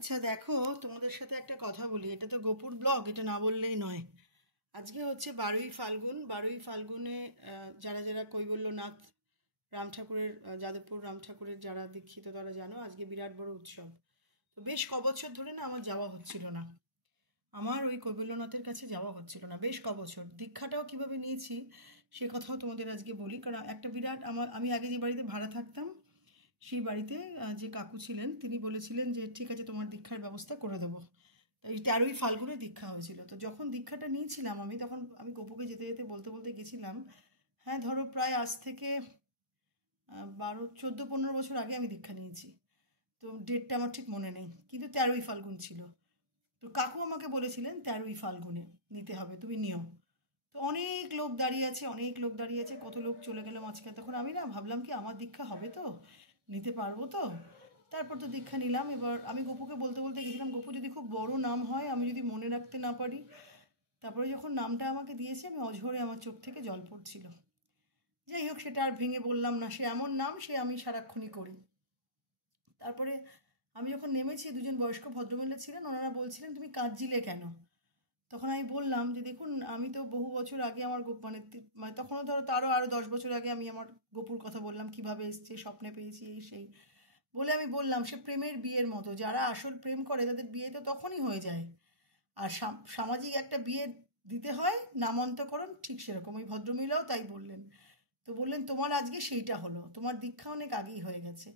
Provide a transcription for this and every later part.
আচ্ছা দেখো, তোমাদের সাথে একটা কথা বলি। এটা তো গোপুর ব্লগ, এটা না বললেই নয়। আজকে হচ্ছে 12ই ফাল্গুন। 12ই ফাল্গুনে যারা যারা কৈবল্যনাথ রাম ঠাকুরের, যাদবপুর রাম ঠাকুরের যারা দীক্ষিত তারা জানো, আজকে বিরাট বড় উৎসব। তো বেশ বছর ধরে না আমার যাওয়া হচ্ছিল না, আমার ওই কৈবল্যনাথের কাছে যাওয়া হচ্ছিল না বেশ বছর। দীক্ষাটাও কিভাবে নিয়েছি সে কথাও তোমাদের আজকে বলি। কারণ একটা বিরাট আমি আগে যে বাড়িতে ভাড়া থাকতাম সেই বাড়িতে যে কাকু ছিলেন তিনি বলেছিলেন যে ঠিক আছে তোমার দীক্ষার ব্যবস্থা করে দেবো। তো এই 13ই ফাল্গুনে দীক্ষা হয়েছিল। তো যখন দীক্ষাটা নিয়েছিলাম আমি, তখন আমি গপুকে যেতে যেতে বলতে বলতে গেছিলাম, হ্যাঁ ধরো প্রায় আজ থেকে 14-15 বছর আগে আমি দীক্ষা নিয়েছি। তো ডেটটা আমার ঠিক মনে নেই, কিন্তু 13ই ফাল্গুন ছিল। তো কাকু আমাকে বলেছিলেন 13ই ফাল্গুনে নিতে হবে, তুমি নিও। তো অনেক লোক দাঁড়িয়ে আছে, অনেক লোক দাঁড়িয়ে আছে, কত লোক চলে গেল মাঝখানে। তখন আমি না ভাবলাম কি আমার দীক্ষা হবে তো, নিতে পারবো তো। তারপর তো দীক্ষা নিলাম। এবার আমি গপুকে বলতে বলতে গেছিলাম, গপু যদি খুব বড় নাম হয়, আমি যদি মনে রাখতে না পারি। তারপরে যখন নামটা আমাকে দিয়েছে আমি অঝরে আমার চোখ থেকে জল পড়ছিল। যাই হোক, সেটা আর ভেঙে বললাম না, সে এমন নাম সে আমি সারাক্ষণই করি। তারপরে আমি যখন নেমেছি, দুজন বয়স্ক ভদ্রমহিলা ছিলেন, ওনারা বলছিলেন তুমি কাঁদছিলে কেন। তখন আমি বললাম যে দেখুন, আমি তো বহু বছর আগে আমার মানে তখনও ধরো তারও আরও 10 বছর আগে আমি আমার গপুর কথা বললাম, কিভাবে এসছে, স্বপ্নে পেয়েছি, এই সেই বলে আমি বললাম সে প্রেমের বিয়ের মতো, যারা আসল প্রেম করে তাদের বিয়ে তো তখনই হয়ে যায়। আর সামাজিক একটা বিয়ে দিতে হয় নামান্তকরণ, ঠিক সেরকম ওই ভদ্রমহিলাও তাই বললেন। তো বললেন তোমার আজকে সেইটা হলো, তোমার দীক্ষা অনেক আগেই হয়ে গেছে।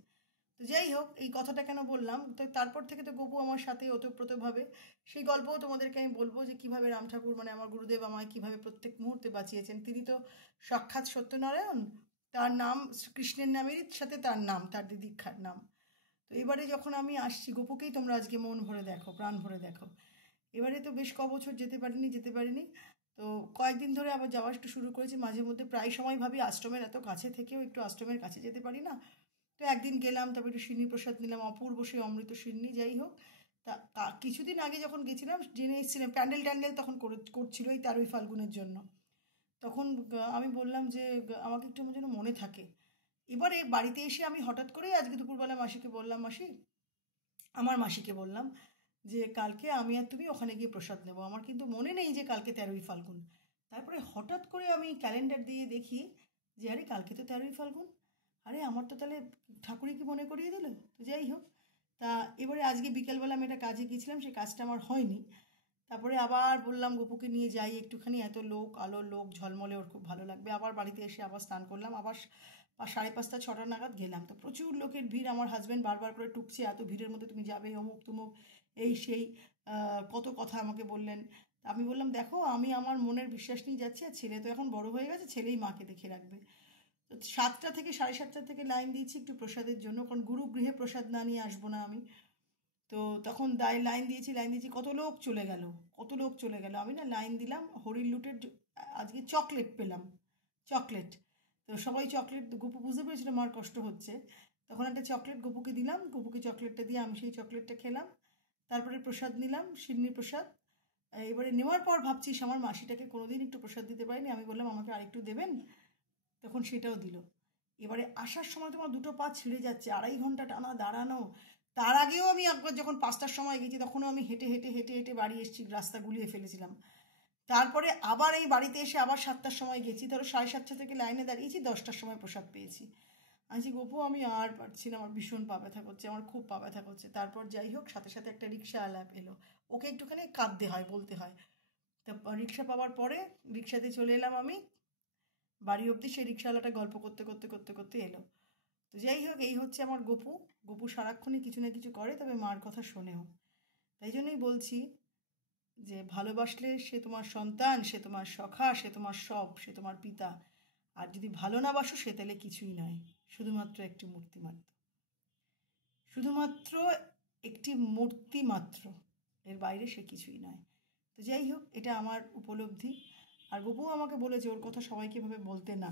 তো যাই হোক, এই কথাটা কেন বললাম, তো তারপর থেকে তো গপু আমার সাথে ওতপ্রোতভাবে। সেই গল্পও তোমাদেরকে আমি বলবো যে কিভাবে রাম ঠাকুর মানে আমার গুরুদেব আমায় কিভাবে প্রত্যেক মুহূর্তে বাঁচিয়েছেন। তিনি তো সাক্ষাৎ সত্যনারায়ণ, তার নাম কৃষ্ণের নামেরই সাথে তার নাম, তার দীক্ষার নাম। তো এবারে যখন আমি আসছি, গপুকেই তোমরা আজকে মন ভরে দেখো, প্রাণ ভরে দেখো। এবারে তো বেশ বছর যেতে পারিনি। তো কয়েকদিন ধরে আবার যাওয়া একটু শুরু করেছি। মাঝে মধ্যে প্রায় সময় ভাবি আশ্রমের এত কাছে থেকেও একটু আশ্রমের কাছে যেতে পারি না। তো একদিন গেলাম, তবে একটু সিন্নি প্রসাদ নিলাম, অপূর্ব সেই অমৃত সিন্নি। যাই হোক, কিছুদিন আগে যখন গেছিলাম জেনে এসেছিলাম প্যান্ডেল ট্যান্ডেল তখন করছিল এই 13ই ফাল্গুনের জন্য। তখন আমি বললাম যে আমাকে একটু আমার যেন মনে থাকে। এবারে বাড়িতে এসে আমি হঠাৎ করেই আজকে দুপুরবেলা মাসিকে বললাম, আমার মাসিকে বললাম যে কালকে আমি আর তুমি ওখানে গিয়ে প্রসাদ নেবো, আমার কিন্তু মনে নেই যে কালকে 13ই ফাল্গুন। তারপরে হঠাৎ করে আমি ক্যালেন্ডার দিয়ে দেখি যে আরে কালকে তো 13ই ফাল্গুন। আরে আমার তো তাহলে ঠাকুরই কি মনে করিয়ে দিল। তো যাই হোক, তা এবারে আজকে বিকেলবেলা আমি একটা কাজে গিয়েছিলাম, সেই কাজটা আমার হয়নি। তারপরে আবার বললাম গপুকে নিয়ে যাই একটুখানি, এত লোক, আলো লোক ঝলমলে, ওর খুব ভালো লাগবে। আবার বাড়িতে এসে আবার স্নান করলাম, আবার 5:30-6টা নাগাদ গেলাম। তো প্রচুর লোকের ভিড়, আমার হাজব্যান্ড বারবার করে টুকছে এত ভিড়ের মধ্যে তুমি যাবে, অমুক তুমুক এই সেই কত কথা আমাকে বললেন। তা আমি বললাম দেখো, আমি আমার মনের বিশ্বাস নিয়ে যাচ্ছি, আর ছেলে তো এখন বড় হয়ে গেছে, ছেলেই মাকে দেখে রাখবে। তো 7টা থেকে 7:30 থেকে লাইন দিয়েছি একটু প্রসাদের জন্য, কারণ গুরু গৃহে প্রসাদ না নিয়ে আসবো না আমি। তো তখন লাইন দিয়েছি, কত লোক চলে গেল, কত লোক চলে গেল। আমি না লাইন দিলাম, হরির লুটের আজকে চকলেট পেলাম, চকলেট। তো সবাই চকলেট, গপু বুঝতে পেরেছিল মার কষ্ট হচ্ছে। তখন একটা চকলেট গপুকে দিলাম, গপুকে চকলেটটা দিয়ে আমি সেই চকলেটটা খেলাম। তারপরে প্রসাদ নিলাম, সিন্নি প্রসাদ। এবারে নেওয়ার পর ভাবছি আমার মাসিটাকে কোনোদিন একটু প্রসাদ দিতে পারিনি, আমি বললাম আমাকে আরেকটু দেবেন, তখন সেটাও দিল। এবারে আসার সময় তোমার দুটো পা ছিঁড়ে যাচ্ছে, 2.5 ঘন্টা টানা দাঁড়ানো। তার আগেও আমি একবার যখন 5টার সময় গেছি তখনও আমি হেঁটে হেঁটে হেঁটে হেঁটে বাড়ি এসেছি, রাস্তা গুলিয়ে ফেলেছিলাম। তারপরে আবার এই বাড়িতে এসে আবার 7টার সময় গেছি, ধরো 7:30 থেকে লাইনে দাঁড়িয়েছি, 10টার সময় প্রসাদ পেয়েছি। আমি গপু আমি আর পারছি না, আমার ভীষণ পা ব্যথা করছে, আমার খুব পা ব্যথা করছে। তারপর যাই হোক, সাথে সাথে একটা রিক্সাওয়ালা এলো, ওকে একটুখানি কাঁদতে হয়, বলতে হয়। তা রিক্সা পাওয়ার পরে রিক্সাতে চলে এলাম আমি বাড়ি অবধি। সেই রিক্সাওয়ালাটা গল্প করতে করতে করতে করতে এলো। তো যাই হোক, এই হচ্ছে আমার গপু। গপু সারাক্ষণই কিছু না কিছু করে, তবে মার কথা শোনেও। তাই জন্যই বলছি যে ভালোবাসলে সে তোমার সন্তান, সে তোমার সখা, সে তোমার সব, সে তোমার পিতা। আর যদি ভালো না বাসো সে তাহলে কিছুই নয়, শুধুমাত্র একটি মূর্তি মাত্র, শুধুমাত্র একটি মূর্তি মাত্র, এর বাইরে সে কিছুই নয়। তো যাই হোক, এটা আমার উপলব্ধি। আর গপু আমাকে বলেছে ওর কথা সবাইকে এভাবে বলতে না,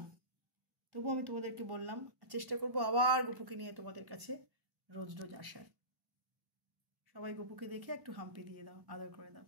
তবু আমি তোমাদেরকে বললাম। চেষ্টা করবো আবার গপুকে নিয়ে তোমাদের কাছে রোজ রোজ আসার। সবাই গপুকে দেখে একটু হাম্পি দিয়ে দাও, আদর করে দাও।